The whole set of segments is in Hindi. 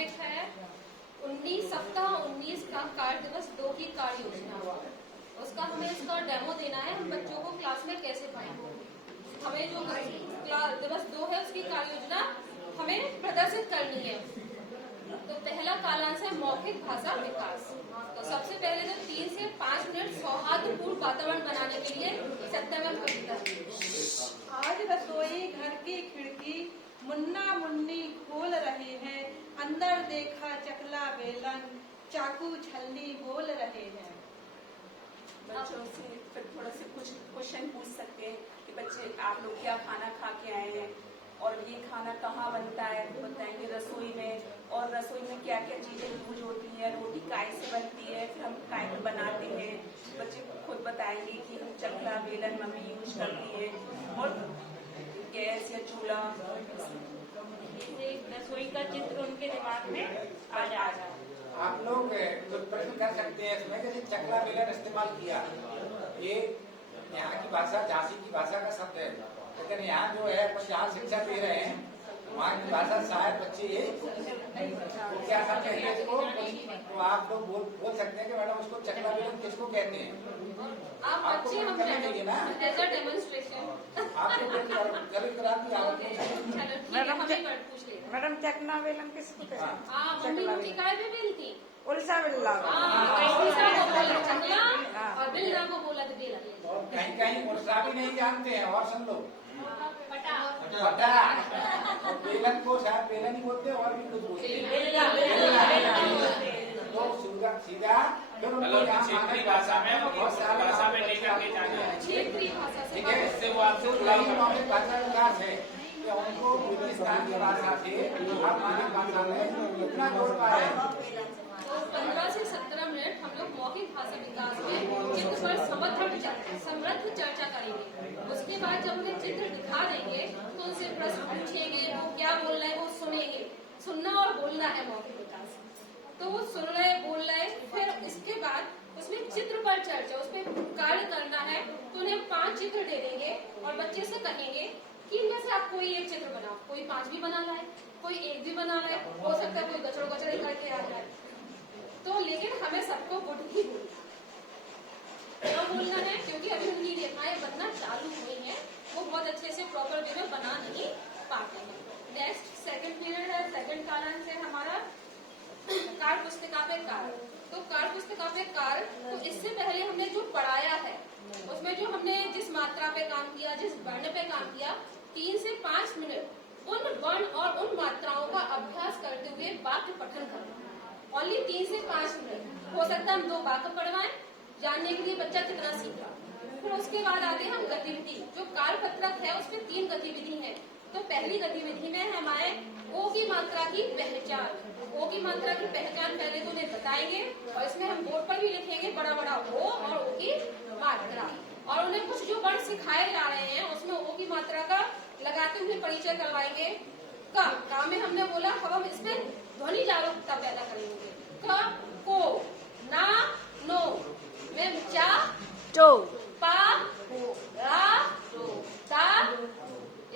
टॉपिक है 19 सप्ताह 19 का कार्य दिवस 2 की कार्य योजना। उसका हमें इसका डेमो देना है, हम बच्चों को क्लास में कैसे पढ़ाएंगे। हमें जो दिवस 2 है उसकी कार्य योजना हमें प्रदर्शित करनी है। तो पहला कालांश है मौखिक भाषा विकास। तो सबसे पहले तो 3 से 5 मिनट सौहार्दपूर्ण वातावरण बनाने के लिए सत्यम कविता। आज रसोई घर की खिड़की मुन्ना मुन्नी खोल रहे हैं, अंदर देखा चकला बेलन चाकू छलनी बोल रहे हैं। बच्चों से फिर थोड़ा से कुछ क्वेश्चन पूछ सकते हैं कि बच्चे आप लोग क्या खाना खा के आए हैं और ये खाना कहाँ बनता है, बताएंगे रसोई में, और रसोई में क्या क्या चीजें यूज होती है, रोटी काय से बनती है, फिर हम काय में बनाते हैं। बच्चे खुद बताएंगे कि हम चकला बेलन मम्मी यूज करती है और गैस या चूल्हा। रसोई का चित्र उनके दिमाग में आ जाएगा। आप लोग कुछ प्रश्न कर सकते हैं इसमें, जैसे चकला बेलन इस्तेमाल किया, ये यहाँ की भाषा झांसी की भाषा का शब्द है, लेकिन यहाँ जो है अपन जहाँ शिक्षा दे रहे हैं वहाँ की भाषा शायद बच्चे ये तो क्या समझे इसको, तो आप लोग बोल सकते हैं कि मैडम उसको चकला बेलन किसको कहते हैं। आप बच्चे हम चाहिए ना डेमोन्स्ट्रेशन चलो करा दी। मैडम चकना बेलन किसको कहते हैं? मम्मी रोटी काय पे बेलती, उल्सा बिल्ला और बिल्ला को बोला तो बेला। कहीं कहीं उर्सा भी नहीं जानते हैं, और सुन लो पटा बेलन को शायद बेलन ही बोलते हैं और भी कुछ बोलते हैं। तो सीधा फिर उनको क्षेत्रीय भाषा में बहुत सारी भाषा में लेकर आगे जाना है, क्षेत्रीय भाषा से, ठीक है। इससे वो आपसे मौखिक भाषा विकास है कि उनको हिंदुस्तान की भाषा से हमारी भाषा में कितना जोड़ पाए। 15 से 17 मिनट हम लोग मौखिक भाषा विकास में चित्र पर समृद्ध चर्चा करेंगे। उसके बाद जब उन्हें चित्र दिखा देंगे तो उनसे प्रश्न पूछेंगे, वो क्या बोल रहे हैं वो सुनेंगे। सुनना और बोलना है मौखिक विकास, तो वो सुन रहे बोल रहे। फिर इसके बाद उसमें चित्र पर चर्चा, उसमें कार्य करना है। तो उन्हें 5 चित्र दे देंगे और बच्चे से कहेंगे कि इनमें से आप कोई एक चित्र बनाओ। कोई 5 भी बना रहा है, कोई 1 भी बना रहा है, हो सकता है कोई गचड़ो गचड़े करके आ जाए। तो लेकिन हमें सबको गुड ही बोलना है, क्योंकि अभी उनकी रेखाएं बनना चालू हुई हैं, वो बहुत अच्छे से प्रॉपर वे में बना नहीं पाते हैं। नेक्स्ट सेकंड पीरियड है, सेकंड कालांश है हमारा कार्य पुस्तिका पे कार्य। तो कार्य पुस्तिका पे कार्य, तो इससे पहले हमने जो पढ़ाया है उसमें जो हमने जिस मात्रा पे काम किया, जिस वर्ण पे काम किया, 3 से 5 मिनट उन वर्ण और उन मात्राओं का अभ्यास करते हुए वाक्य पठन करना। ओनली 3 से 5 मिनट। हो सकता है हम 2 वाक्य पढ़वाएं, जानने के लिए बच्चा कितना सीखा। फिर उसके बाद आते हैं हम गतिविधि। जो कार्य पत्रक है उसमें 3 गतिविधि है। तो पहली गतिविधि में हमारे ओ की मात्रा की पहचान। ओ की मात्रा की पहचान पहले तो उन्हें बताएंगे और इसमें हम बोर्ड पर भी लिखेंगे बड़ा बड़ा ओ और ओ की मात्रा। और उन्हें कुछ जो वर्ण सिखाए जा रहे हैं उसमें ओ की मात्रा का लगाते हुए परिचय करवाएंगे। का में हमने बोला अब हम इसमें ध्वनि जागरूकता पैदा करेंगे। क को ना नो में चा टो पा रा ता।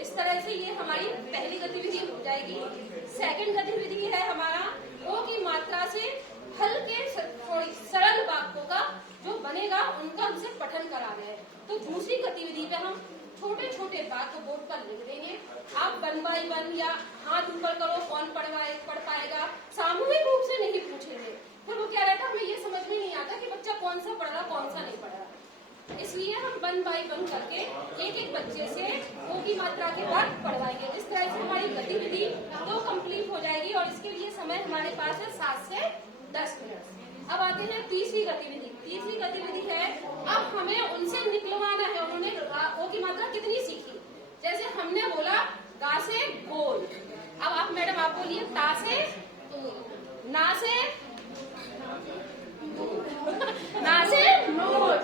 इस तरह से ये हमारी पहली गतिविधि हो जाएगी। सेकंड गतिविधि है हमारा ओ की मात्रा से हल्के थोड़ी सरल वाक्यों का जो बनेगा उनका हमसे पठन करा रहे हैं। तो दूसरी गतिविधि पे हम छोटे छोटे वाक्य बोर्ड पर लिख देंगे। आप 1 by 1 या हाथ ऊपर करो कौन पढ़ पाएगा, सामूहिक रूप से नहीं पूछेंगे। फिर वो क्या रहता है, हमें ये समझ में नहीं आता कि बच्चा कौन सा पढ़ रहा कौन सा नहीं पढ़ रहा। इसलिए हम 1 by 1 करके एक एक बच्चे से ओ की मात्रा के बाद पढ़वाएंगे। इस तरह से हमारी गतिविधि तो कंप्लीट हो जाएगी और इसके लिए समय हमारे पास है 7 से 10 मिनट। अब आते हैं तीसरी गतिविधि। तीसरी गतिविधि है अब हमें उनसे निकलवाना है उन्होंने ओ की मात्रा कितनी सीखी। जैसे हमने बोला गा से गोल, अब आप मैडम आप बोलिए ता से ना से नोट।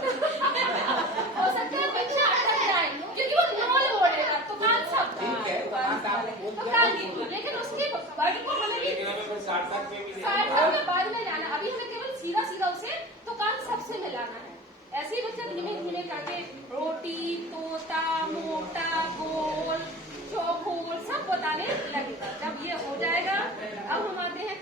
हो सकता है बच्चा अटक जाए क्योंकि वो नोल बोलेगा तो कान सब, लेकिन उसके वर्ड को हमें सार्थक में बाद में लाना। अभी हमें केवल सीधा सीधा उसे तो कान सबसे मिलाना है। ऐसे ही बच्चा धीमे धीमे करके रोटी तोता मोटा गोल चौकोर सब बताने लगेगा। जब ये हो जाएगा अब हम आते हैं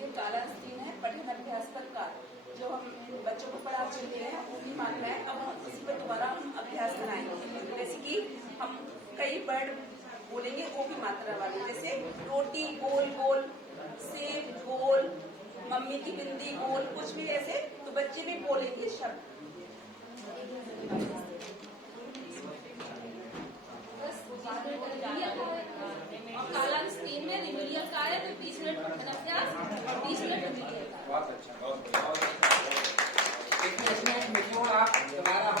ये कालांश 3 है पठन अभ्यास पर कार, जो हम बच्चों को पढ़ा चुके हैं वो भी मात्रा है। अब हम इसी पर दोबारा हम अभ्यास कराएंगे। जैसे कि हम कई वर्ड बोलेंगे वो भी मात्रा वाले, जैसे रोटी गोल गोल, सेब गोल, मम्मी की बिंदी गोल, कुछ भी ऐसे तो बच्चे भी बोलेंगे शब्द। और कालांश 3 में रिमीडियल कार्य, तो 20 मिनट पठन अभ्यास और 20 मिनट रिमीडियल कार्य। बहुत अच्छा।